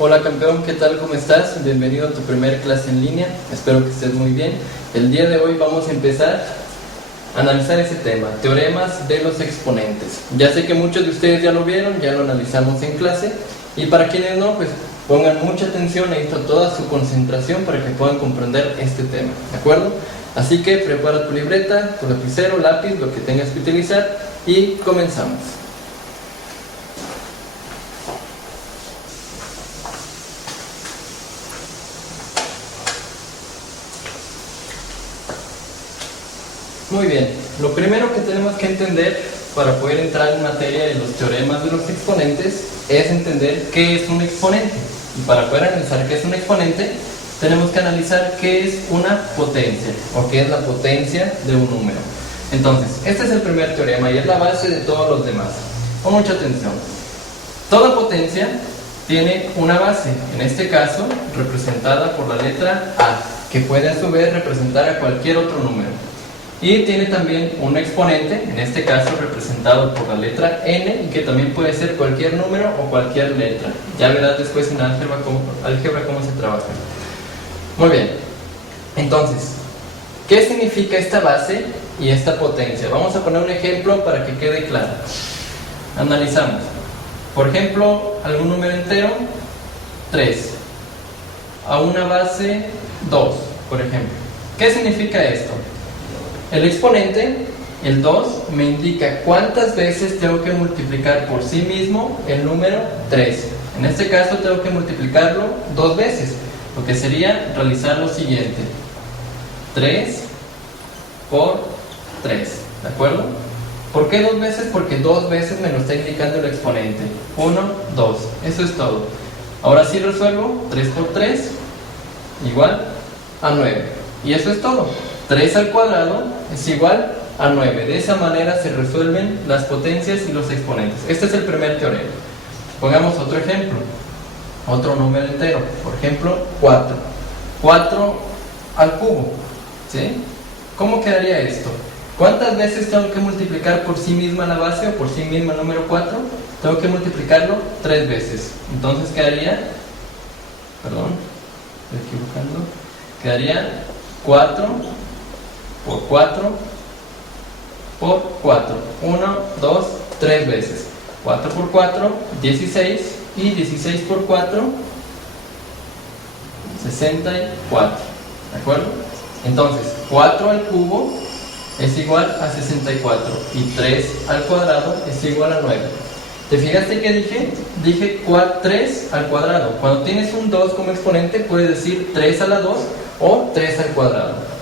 Hola campeón, ¿qué tal? ¿Cómo estás? Bienvenido a tu primera clase en línea, espero que estés muy bien. El día de hoy vamos a empezar a analizar ese tema, teoremas de los exponentes. Ya sé que muchos de ustedes ya lo vieron, ya lo analizamos en clase, y para quienes no, pues pongan mucha atención, necesito toda su concentración para que puedan comprender este tema, ¿de acuerdo? Así que prepara tu libreta, tu lapicero, lápiz, lo que tengas que utilizar, y comenzamos. Muy bien, lo primero que tenemos que entender para poder entrar en materia de los teoremas de los exponentes es entender qué es un exponente. Y para poder analizar qué es un exponente, tenemos que analizar qué es una potencia o qué es la potencia de un número. Entonces, este es el primer teorema y es la base de todos los demás. Pon mucha atención. Toda potencia tiene una base, en este caso representada por la letra A, que puede a su vez representar a cualquier otro número. Y tiene también un exponente, en este caso representado por la letra N, y que también puede ser cualquier número o cualquier letra. Ya verás después en álgebra cómo se trabaja. Muy bien, entonces, ¿qué significa esta base y esta potencia? Vamos a poner un ejemplo para que quede claro. Analizamos. Por ejemplo, algún número entero, 3, a una base 2, por ejemplo. ¿Qué significa esto? El exponente, el 2, me indica cuántas veces tengo que multiplicar por sí mismo el número 3. En este caso tengo que multiplicarlo 2 veces, lo que sería realizar lo siguiente. 3 por 3, ¿de acuerdo? ¿Por qué 2 veces? Porque 2 veces me lo está indicando el exponente. 1, 2, eso es todo. Ahora sí resuelvo, 3 por 3 igual a 9. Y eso es todo. 3 al cuadrado es igual a 9. De esa manera se resuelven las potencias y los exponentes. Este es el primer teorema. Pongamos otro ejemplo. Otro número entero. Por ejemplo, 4. 4 al cubo. ¿Sí? ¿Cómo quedaría esto? ¿Cuántas veces tengo que multiplicar por sí misma la base o por sí misma el número 4? Tengo que multiplicarlo 3 veces. Entonces quedaría... Perdón, estoy equivocando. Quedaría 4 por 4 por 4. 1, 2, 3 veces. 4 por 4, 16. Y 16 por 4, 64. ¿De acuerdo? Entonces, 4 al cubo es igual a 64. Y 3 al cuadrado es igual a 9. ¿Te fijaste que dije? Dije 3 al cuadrado. Cuando tienes un 2 como exponente, puedes decir 3 a la 2 o 3 al cuadrado.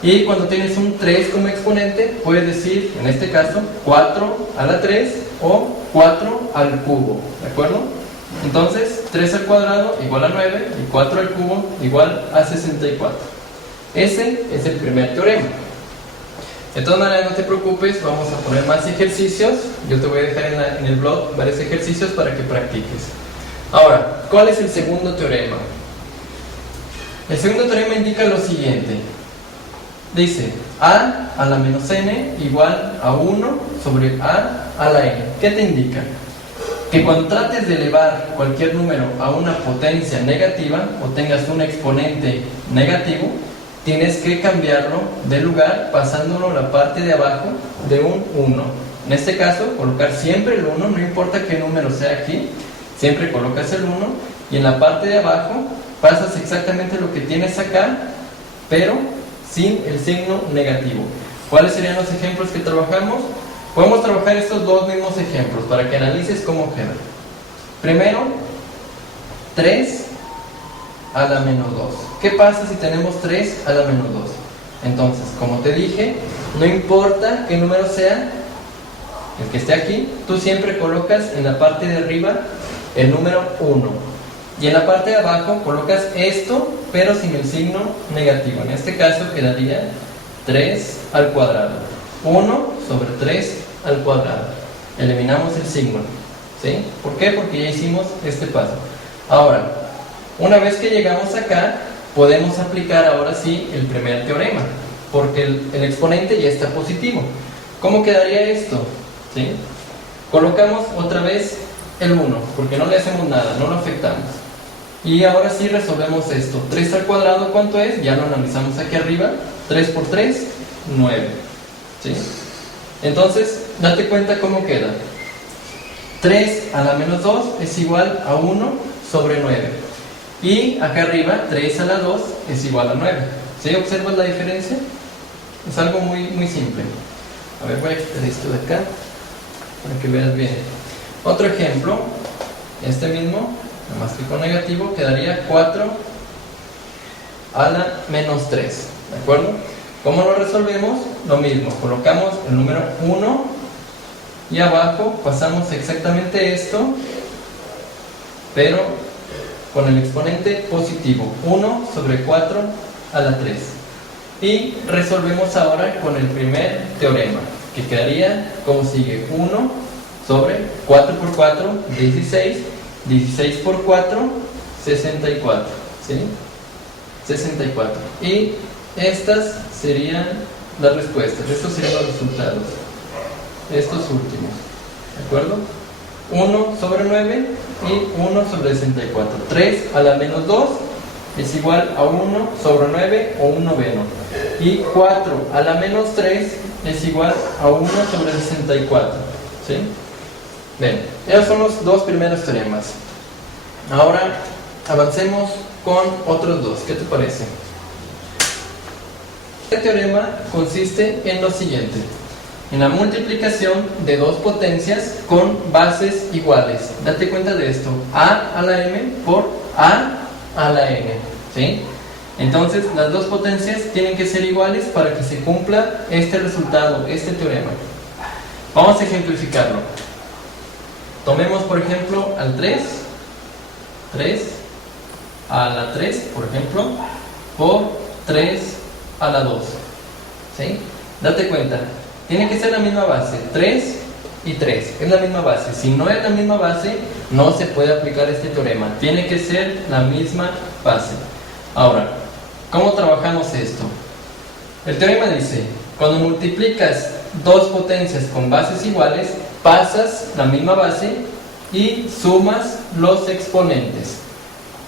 Y cuando tienes un 3 como exponente, puedes decir, en este caso, 4 a la 3 o 4 al cubo, ¿de acuerdo? Entonces, 3 al cuadrado igual a 9 y 4 al cubo igual a 64. Ese es el primer teorema. De todas maneras, no te preocupes, vamos a poner más ejercicios. Yo te voy a dejar en el blog varios ejercicios para que practiques. Ahora, ¿cuál es el segundo teorema? El segundo teorema indica lo siguiente. Dice, a la menos n igual a 1 sobre a la n. ¿Qué te indica? Que cuando trates de elevar cualquier número a una potencia negativa o tengas un exponente negativo, tienes que cambiarlo de lugar pasándolo a la parte de abajo de un 1. En este caso, colocar siempre el 1, no importa qué número sea aquí, siempre colocas el 1 y en la parte de abajo pasas exactamente lo que tienes acá, pero sin el signo negativo. ¿Cuáles serían los ejemplos que trabajamos? Podemos trabajar estos dos mismos ejemplos para que analices cómo queda. Primero, 3 a la menos 2. ¿Qué pasa si tenemos 3 a la menos 2? Entonces, como te dije, no importa qué número sea, el que esté aquí, tú siempre colocas en la parte de arriba el número 1. Y en la parte de abajo colocas esto, pero sin el signo negativo. En este caso quedaría 3 al cuadrado. 1 sobre 3 al cuadrado. Eliminamos el signo. ¿Sí? ¿Por qué? Porque ya hicimos este paso. Ahora, una vez que llegamos acá, podemos aplicar ahora sí el primer teorema. Porque el exponente ya está positivo. ¿Cómo quedaría esto? ¿Sí? Colocamos otra vez el 1, porque no le hacemos nada, no lo afectamos. Y ahora sí resolvemos esto. 3 al cuadrado, ¿cuánto es? Ya lo analizamos aquí arriba. 3 por 3, 9. ¿Sí? Entonces, date cuenta cómo queda. 3 a la menos 2 es igual a 1 sobre 9. Y acá arriba, 3 a la 2 es igual a 9. ¿Sí? ¿Observas la diferencia? Es algo muy, muy simple. A ver, voy a quitar esto de acá para que veas bien. Otro ejemplo, este mismo, nada más que con negativo, quedaría 4 a la menos 3. ¿De acuerdo? ¿Cómo lo resolvemos? Lo mismo, colocamos el número 1 y abajo pasamos exactamente esto, pero con el exponente positivo, 1 sobre 4 a la 3. Y resolvemos ahora con el primer teorema, que quedaría como sigue: 1 sobre 4 por 4, 16, 16 por 4, 64, ¿sí? 64. Y estas serían las respuestas, estos serían los resultados, estos últimos, ¿de acuerdo? 1 sobre 9 y 1 sobre 64. 3 a la menos 2 es igual a 1 sobre 9 o 1 noveno. Y 4 a la menos 3 es igual a 1 sobre 64. ¿Sí? Bien, esos son los dos primeros teoremas. Ahora avancemos con otros dos. ¿Qué te parece? Este teorema consiste en lo siguiente: en la multiplicación de dos potencias con bases iguales. Date cuenta de esto: a a la m por a la n. ¿Sí? Entonces, las dos potencias tienen que ser iguales para que se cumpla este resultado, este teorema. Vamos a ejemplificarlo. Tomemos, por ejemplo, al 3 a la 3, por ejemplo, por 3 a la 2. ¿Sí? Date cuenta, tiene que ser la misma base, 3 y 3, es la misma base. Si no es la misma base, no se puede aplicar este teorema, tiene que ser la misma base. Ahora, ¿cómo trabajamos esto? El teorema dice: cuando multiplicas dos potencias con bases iguales, pasas la misma base y sumas los exponentes.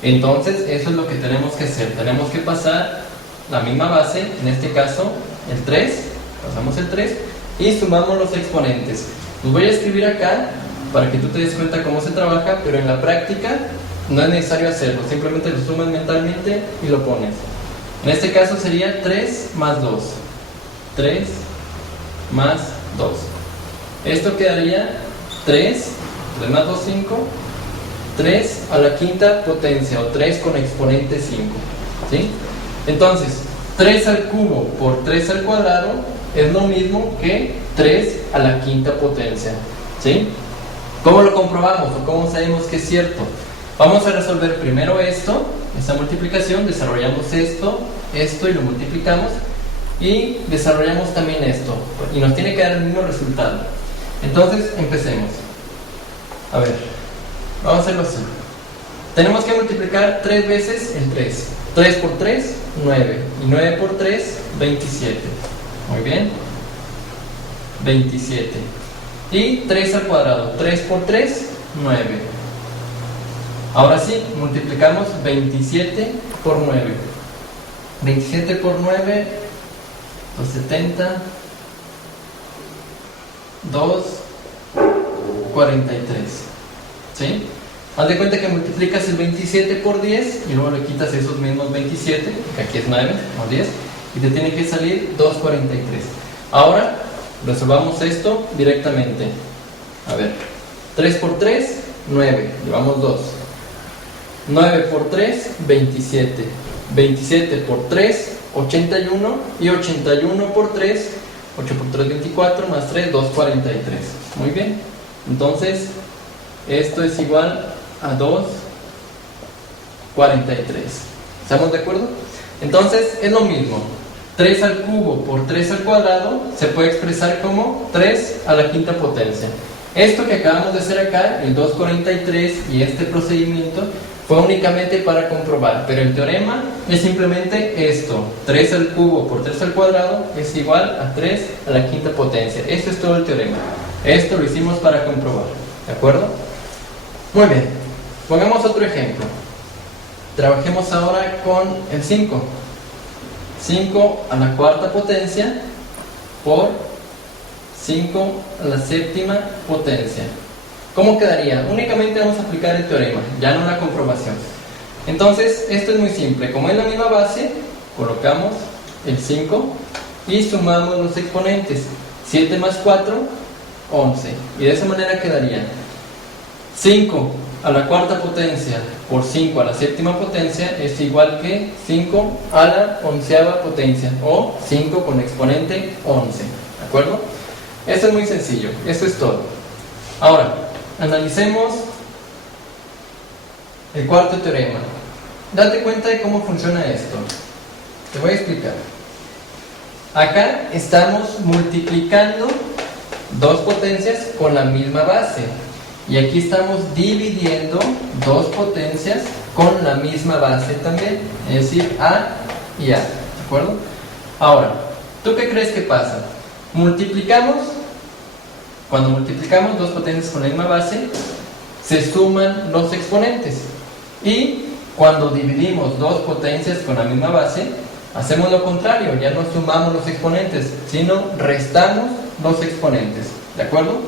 Entonces, eso es lo que tenemos que hacer. Tenemos que pasar la misma base, en este caso el 3, pasamos el 3 y sumamos los exponentes. Los voy a escribir acá para que tú te des cuenta cómo se trabaja, pero en la práctica no es necesario hacerlo, simplemente lo sumas mentalmente y lo pones. En este caso sería 3 más 2. 3 más 2. Esto quedaría 3 más 2, 5. 3 a la quinta potencia, o 3 con exponente 5. ¿Sí? Entonces, 3 al cubo por 3 al cuadrado es lo mismo que 3 a la quinta potencia. ¿Sí? ¿Cómo lo comprobamos o cómo sabemos que es cierto? Vamos a resolver primero esto, esta multiplicación, desarrollamos esto y lo multiplicamos, y desarrollamos también esto, y nos tiene que dar el mismo resultado. Entonces, empecemos. A ver, vamos a hacerlo así. Tenemos que multiplicar 3 veces el 3. 3 por 3, 9. Y 9 por 3, 27. Muy bien. 27. Y 3 al cuadrado. 3 por 3, 9. Ahora sí, multiplicamos 27 por 9. 27 por 9, 270. 2, 43. ¿Sí? Haz de cuenta que multiplicas el 27 por 10 y luego le quitas esos mismos 27, que aquí es 9 o 10, y te tiene que salir 2,43. Ahora resolvamos esto directamente. A ver, 3 por 3, 9, llevamos 2. 9 por 3, 27. 27 por 3, 81. Y 81 por 3, 8 por 3, 24, más 3, 2,43. Muy bien. Entonces, esto es igual a 2,43. ¿Estamos de acuerdo? Entonces, es lo mismo. 3 al cubo por 3 al cuadrado se puede expresar como 3 a la quinta potencia. Esto que acabamos de hacer acá, el 2,43 y este procedimiento, fue únicamente para comprobar, pero el teorema es simplemente esto: 3 al cubo por 3 al cuadrado es igual a 3 a la quinta potencia. Esto es todo el teorema. Esto lo hicimos para comprobar, ¿de acuerdo? Muy bien, pongamos otro ejemplo. Trabajemos ahora con el 5. 5 a la cuarta potencia por 5 a la séptima potencia. ¿Cómo quedaría? Únicamente vamos a aplicar el teorema, ya no la comprobación. Entonces, esto es muy simple. Como es la misma base, colocamos el 5 y sumamos los exponentes. 7 más 4, 11. Y de esa manera quedaría 5 a la cuarta potencia por 5 a la séptima potencia es igual que 5 a la onceava potencia, o 5 con exponente 11. ¿De acuerdo? Esto es muy sencillo. Esto es todo. Ahora, analicemos el cuarto teorema. Date cuenta de cómo funciona esto. Te voy a explicar. Acá estamos multiplicando dos potencias con la misma base. Y aquí estamos dividiendo dos potencias con la misma base también. Es decir, A y A. ¿De acuerdo? Ahora, ¿tú qué crees que pasa? Cuando multiplicamos dos potencias con la misma base, se suman los exponentes. Y cuando dividimos dos potencias con la misma base, hacemos lo contrario, ya no sumamos los exponentes, sino restamos los exponentes. ¿De acuerdo?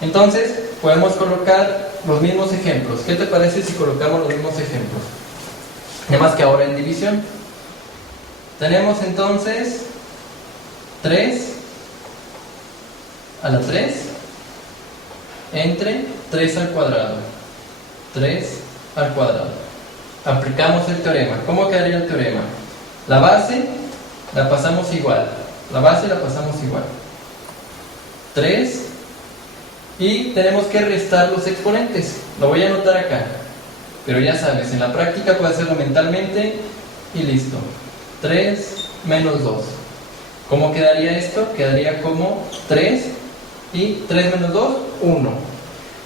Entonces, podemos colocar los mismos ejemplos. ¿Qué te parece si colocamos los mismos ejemplos? Nada más que ahora en división. Tenemos entonces 3 a la 3 entre 3 al cuadrado. 3 al cuadrado. Aplicamos el teorema. ¿Cómo quedaría el teorema? La base la pasamos igual. 3 y tenemos que restar los exponentes. Lo voy a anotar acá. Pero ya sabes, en la práctica puedes hacerlo mentalmente y listo. 3 menos 2. ¿Cómo quedaría esto? Quedaría como 3 y 3 menos 2, 1.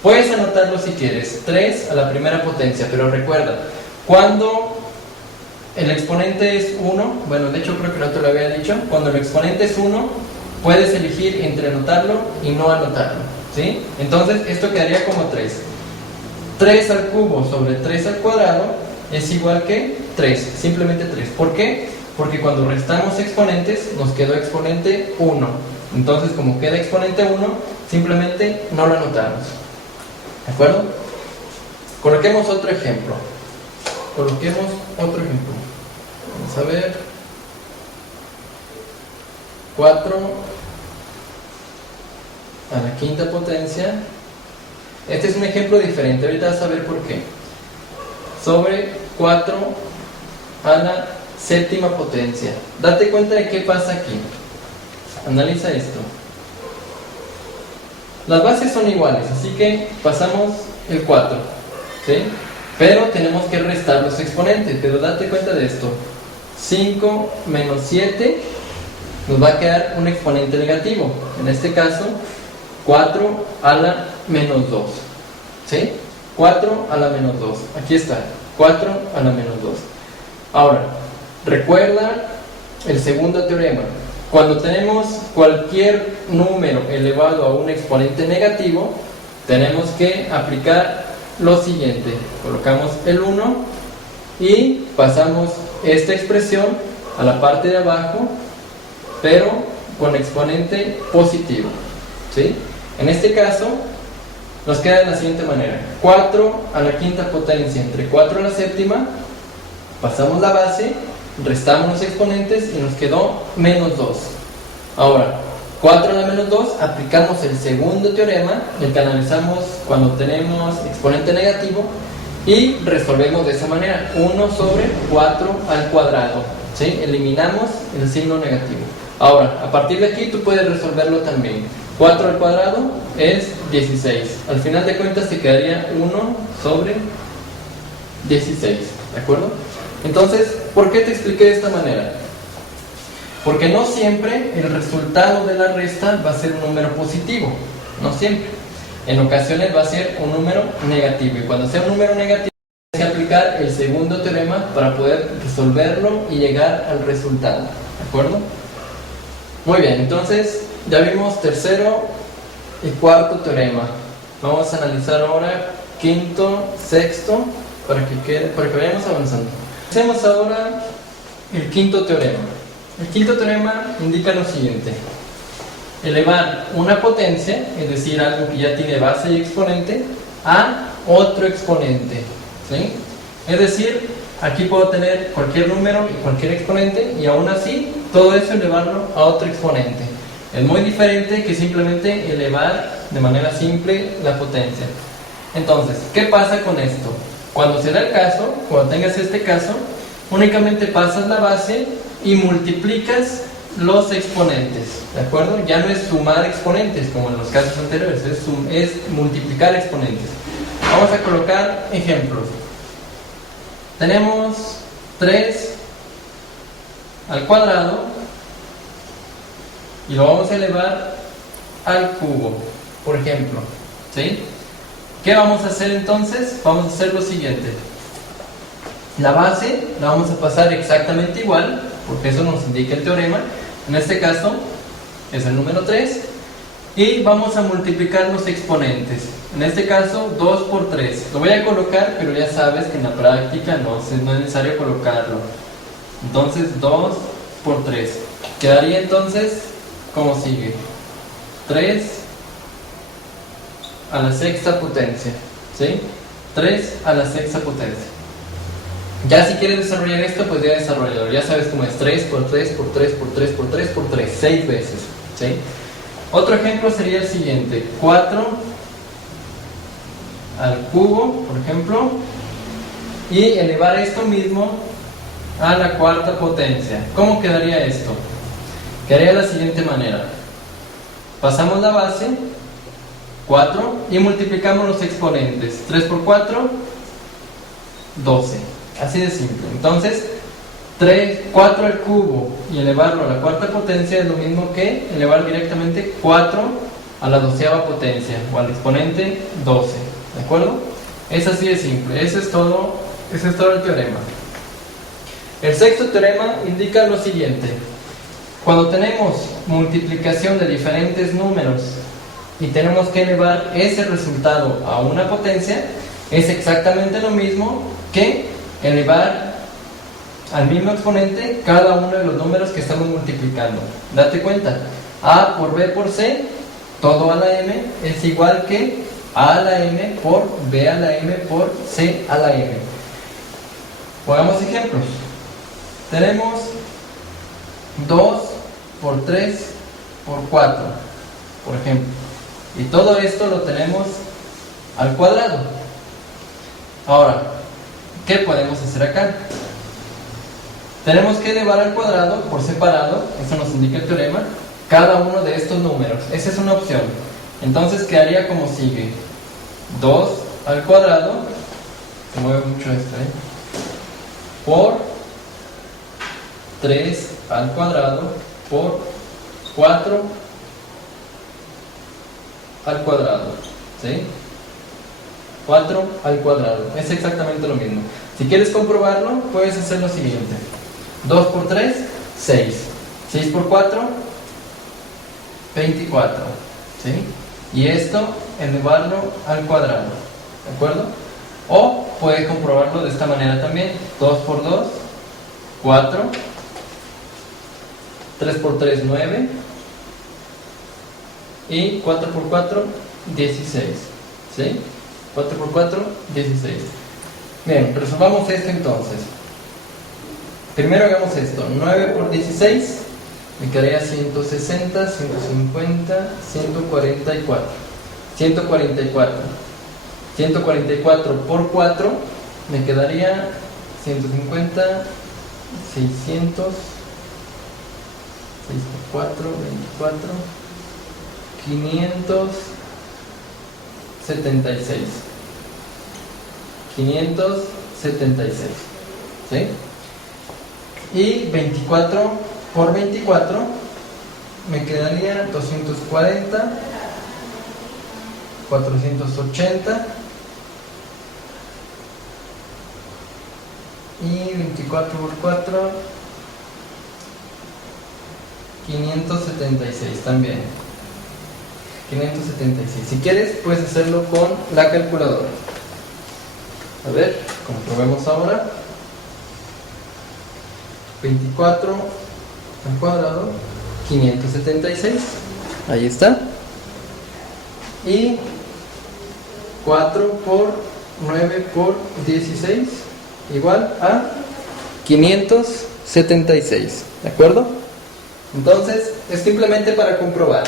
Puedes anotarlo si quieres. 3 a la primera potencia, pero recuerda, cuando el exponente es 1, bueno, de hecho creo que no te lo había dicho, cuando el exponente es 1, puedes elegir entre anotarlo y no anotarlo, ¿sí? Entonces esto quedaría como 3. 3 al cubo sobre 3 al cuadrado es igual que 3, simplemente 3. ¿Por qué? Porque cuando restamos exponentes nos quedó exponente 1. Entonces, como queda exponente 1, simplemente no lo anotamos. ¿De acuerdo? Coloquemos otro ejemplo. Vamos a ver. 4 a la quinta potencia. Este es un ejemplo diferente. Ahorita vas a ver por qué. Sobre 4 a la séptima potencia. Date cuenta de qué pasa aquí. Analiza esto. Las bases son iguales, así que pasamos el 4, ¿sí? Pero tenemos que restar los exponentes. Pero date cuenta de esto. 5 menos 7 nos va a quedar un exponente negativo. En este caso, 4 a la menos 2. ¿Sí? 4 a la menos 2. Aquí está. 4 a la menos 2. Ahora, recuerda el segundo teorema. Cuando tenemos cualquier número elevado a un exponente negativo, tenemos que aplicar lo siguiente. Colocamos el 1 y pasamos esta expresión a la parte de abajo, pero con exponente positivo, ¿sí? En este caso nos queda de la siguiente manera: 4 a la quinta potencia entre 4 a la séptima, pasamos la base, restamos los exponentes y nos quedó menos 2. Ahora, 4 a la menos 2, aplicamos el segundo teorema, el que analizamos cuando tenemos exponente negativo, y resolvemos de esa manera: 1 sobre 4 al cuadrado, ¿sí? Eliminamos el signo negativo. Ahora, a partir de aquí tú puedes resolverlo también. 4 al cuadrado es 16. Al final de cuentas te quedaría 1 sobre 16. ¿De acuerdo? Entonces, ¿por qué te expliqué de esta manera? Porque no siempre el resultado de la resta va a ser un número positivo. No siempre. En ocasiones va a ser un número negativo. Y cuando sea un número negativo, tienes que aplicar el segundo teorema para poder resolverlo y llegar al resultado. ¿De acuerdo? Muy bien, entonces ya vimos tercero y cuarto teorema. Vamos a analizar ahora quinto, sexto, para que vayamos avanzando. Hacemos ahora el quinto teorema. El quinto teorema indica lo siguiente: elevar una potencia, es decir, algo que ya tiene base y exponente, a otro exponente, ¿sí? Es decir, aquí puedo tener cualquier número y cualquier exponente, y aún así todo eso elevarlo a otro exponente. Es muy diferente que simplemente elevar de manera simple la potencia. Entonces, ¿qué pasa con esto? Cuando se da el caso, cuando tengas este caso, únicamente pasas la base y multiplicas los exponentes, ¿de acuerdo? Ya no es sumar exponentes como en los casos anteriores, es multiplicar exponentes. Vamos a colocar ejemplos. Tenemos 3 al cuadrado y lo vamos a elevar al cubo, por ejemplo, ¿sí? ¿Qué vamos a hacer entonces? Vamos a hacer lo siguiente: la base la vamos a pasar exactamente igual, porque eso nos indica el teorema. En este caso es el número 3, y vamos a multiplicar los exponentes. En este caso 2 por 3. Lo voy a colocar, pero ya sabes que en la práctica no es necesario colocarlo. Entonces 2 por 3 quedaría entonces como sigue: 3 a la sexta potencia, ¿sí? 3 a la sexta potencia. Ya si quieres desarrollar esto, pues ya desarrollarlo. Ya sabes cómo es: 3 por 3 por 3 por 3 por 3 por 3, 6 veces, ¿sí? Otro ejemplo sería el siguiente: 4 al cubo, por ejemplo, y elevar esto mismo a la cuarta potencia. ¿Cómo quedaría esto? Quedaría de la siguiente manera: pasamos la base 4 y multiplicamos los exponentes. 3 por 4, 12. Así de simple. Entonces 4 al cubo y elevarlo a la cuarta potencia es lo mismo que elevar directamente 4 a la 12ª potencia, o al exponente 12, ¿de acuerdo? Es así de simple. Ese es todo el teorema. El sexto teorema indica lo siguiente: cuando tenemos multiplicación de diferentes números y tenemos que elevar ese resultado a una potencia, es exactamente lo mismo que elevar al mismo exponente cada uno de los números que estamos multiplicando. Date cuenta: a por b por c, todo a la m, es igual que a la m por b a la m por c a la m. Pongamos ejemplos. Tenemos 2 por 3 por 4, por ejemplo, y todo esto lo tenemos al cuadrado. Ahora, ¿qué podemos hacer acá? Tenemos que elevar al cuadrado por separado, eso nos indica el teorema, cada uno de estos números. Esa es una opción. Entonces quedaría como sigue: 2 al cuadrado, se mueve mucho esto, por 3 al cuadrado por 4 al cuadrado, ¿sí? 4 al cuadrado, es exactamente lo mismo. Si quieres comprobarlo, puedes hacer lo siguiente: 2 por 3, 6. 6 por 4, 24, ¿sí? Y esto, elevarlo al cuadrado, ¿de acuerdo? O puedes comprobarlo de esta manera también: 2 por 2, 4. 3 por 3, 9. Y 4 por 4, 16, ¿sí? 4 por 4, 16. Bien, resolvamos esto entonces. Primero hagamos esto: 9 por 16 me quedaría 160, 150, 144. 144. 144 por 4 me quedaría 150, 600, 6 por 4, 24, 576. 576, ¿sí? Y 24 por 24 me quedaría 240, 480 y 24 por 4, 576 también. 576. Si quieres, puedes hacerlo con la calculadora. A ver, comprobemos ahora. 24 al cuadrado, 576. Ahí está. Y 4 por 9 por 16 igual a 576. ¿De acuerdo? Entonces, es simplemente para comprobar.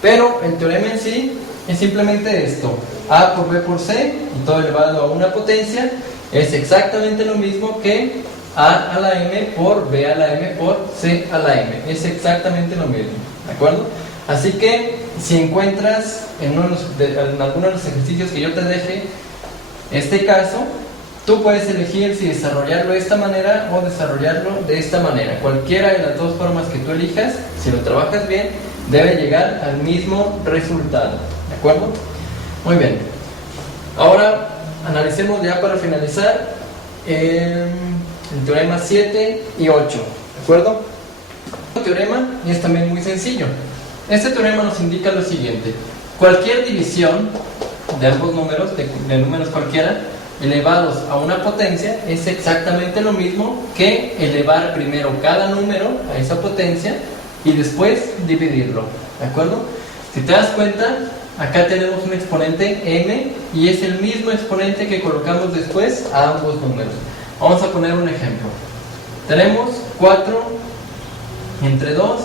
Pero el teorema en sí es simplemente esto. A por B por C, y todo elevado a una potencia, es exactamente lo mismo que A a la M por B a la M por C a la M. Es exactamente lo mismo. ¿De acuerdo? Así que, si encuentras en alguno de los ejercicios que yo te deje este caso, tú puedes elegir si desarrollarlo de esta manera o desarrollarlo de esta manera. Cualquiera de las dos formas que tú elijas, si lo trabajas bien, debe llegar al mismo resultado. ¿De acuerdo? Muy bien. Ahora analicemos ya para finalizar el teorema 7 y 8. ¿De acuerdo? Este teorema es también muy sencillo. Este teorema nos indica lo siguiente: cualquier división de ambos números, de números cualquiera, elevados a una potencia, es exactamente lo mismo que elevar primero cada número a esa potencia y después dividirlo. ¿De acuerdo? Si te das cuenta, acá tenemos un exponente m y es el mismo exponente que colocamos después a ambos números. Vamos a poner un ejemplo. Tenemos 4 entre 2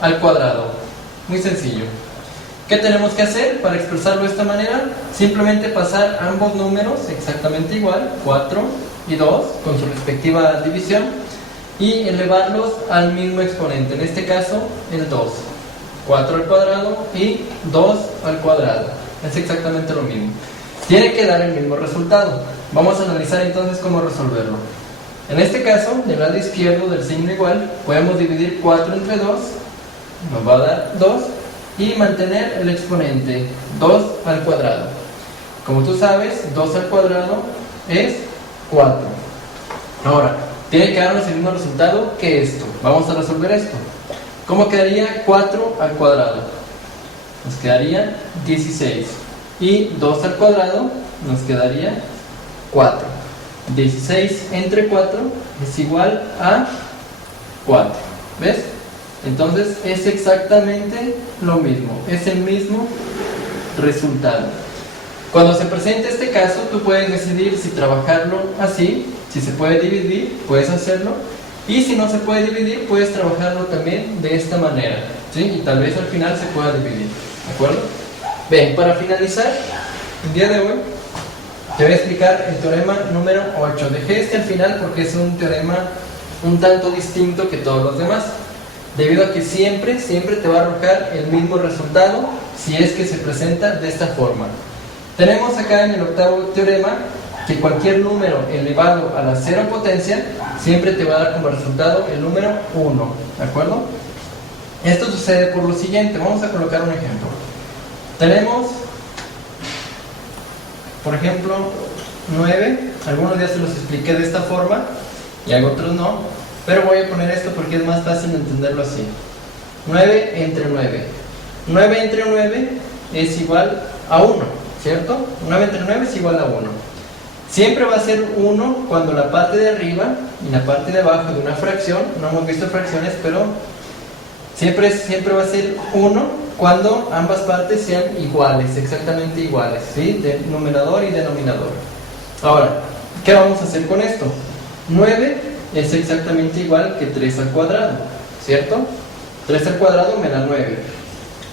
al cuadrado. Muy sencillo. ¿Qué tenemos que hacer para expresarlo de esta manera? Simplemente pasar ambos números exactamente igual, 4 y 2, con su respectiva división, y elevarlos al mismo exponente, en este caso el 2. 4 al cuadrado y 2 al cuadrado. Es exactamente lo mismo. Tiene que dar el mismo resultado. Vamos a analizar entonces cómo resolverlo. En este caso, del lado izquierdo del signo igual, podemos dividir 4 entre 2, nos va a dar 2, y mantener el exponente 2 al cuadrado. Como tú sabes, 2 al cuadrado es 4. Ahora, tiene que darnos el mismo resultado que esto. Vamos a resolver esto. ¿Cómo quedaría 4 al cuadrado? Nos quedaría 16. Y 2 al cuadrado nos quedaría 4. 16 entre 4 es igual a 4. ¿Ves? Entonces es exactamente lo mismo, es el mismo resultado. Cuando se presente este caso, tú puedes decidir si trabajarlo así, si se puede dividir, puedes hacerlo, y si no se puede dividir, puedes trabajarlo también de esta manera, ¿sí? Y tal vez al final se pueda dividir, ¿de acuerdo? Bien, para finalizar, el día de hoy te voy a explicar el teorema número 8. Dejé este al final porque es un teorema un tanto distinto que todos los demás, debido a que siempre te va a arrojar el mismo resultado si es que se presenta de esta forma. Tenemos acá en el octavo teorema que cualquier número elevado a la cero potencia siempre te va a dar como resultado el número 1, ¿de acuerdo? Esto sucede por lo siguiente. Vamos a colocar un ejemplo. Tenemos, por ejemplo, 9. Algunos días se los expliqué de esta forma y a otros no. Pero voy a poner esto porque es más fácil entenderlo así. 9 entre 9. 9 entre 9 es igual a 1, ¿cierto? 9 entre 9 es igual a 1. Siempre va a ser 1 cuando la parte de arriba y la parte de abajo de una fracción, no hemos visto fracciones, pero siempre va a ser 1 cuando ambas partes sean iguales, exactamente iguales, ¿sí? De numerador y denominador. Ahora, ¿qué vamos a hacer con esto? 9 es exactamente igual que 3 al cuadrado, ¿cierto? 3 al cuadrado me da 9.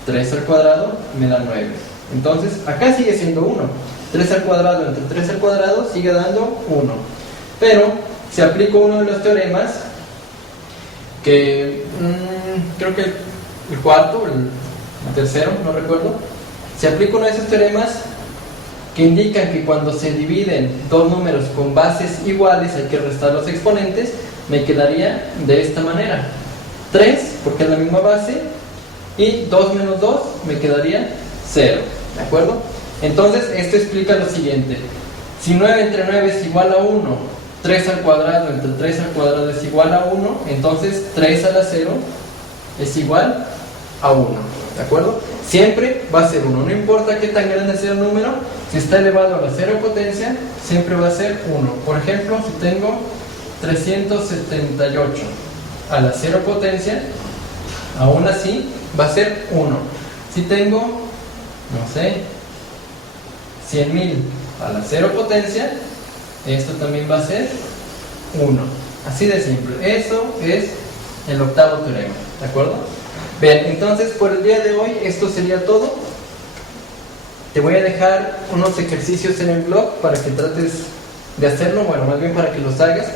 3 al cuadrado me da 9. Entonces, acá sigue siendo 1. 3 al cuadrado entre 3 al cuadrado sigue dando 1. Pero, si aplico uno de los teoremas, que creo que el cuarto, el tercero, no recuerdo, si aplico uno de esos teoremas que indican que cuando se dividen dos números con bases iguales hay que restar los exponentes, me quedaría de esta manera. 3, porque es la misma base, y 2 menos 2 me quedaría 0, ¿de acuerdo? Entonces, esto explica lo siguiente. Si 9 entre 9 es igual a 1, 3 al cuadrado entre 3 al cuadrado es igual a 1, entonces 3 a la 0 es igual a 1, ¿de acuerdo? Siempre va a ser 1, no importa qué tan grande sea el número, si está elevado a la cero potencia, siempre va a ser 1. Por ejemplo, si tengo 378 a la 0 potencia, aún así va a ser 1. Si tengo, no sé, 100.000 a la 0 potencia, esto también va a ser 1. Así de simple. Eso es el octavo teorema, ¿de acuerdo? Bien, entonces por el día de hoy esto sería todo. Te voy a dejar unos ejercicios en el blog para que trates de hacerlo, bueno, más bien para que los hagas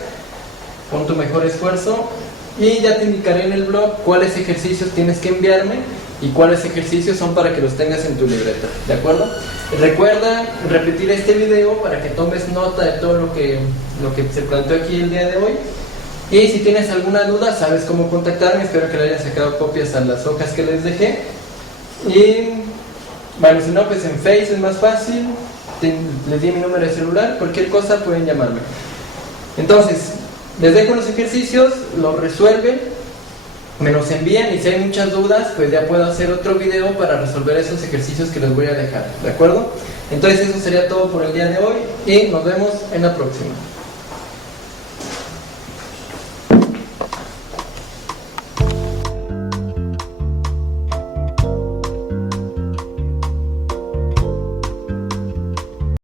con tu mejor esfuerzo, y ya te indicaré en el blog cuáles ejercicios tienes que enviarme y cuáles ejercicios son para que los tengas en tu libreta, ¿de acuerdo? Recuerda repetir este video para que tomes nota de todo lo que se planteó aquí el día de hoy, y si tienes alguna duda sabes cómo contactarme. Espero que le hayas sacado copias a las hojas que les dejé, y bueno, si no, pues en Face es más fácil, les di mi número de celular, cualquier cosa pueden llamarme. Entonces, les dejo los ejercicios, los resuelven, me los envían, y si hay muchas dudas, pues ya puedo hacer otro video para resolver esos ejercicios que les voy a dejar, ¿de acuerdo? Entonces eso sería todo por el día de hoy, y nos vemos en la próxima.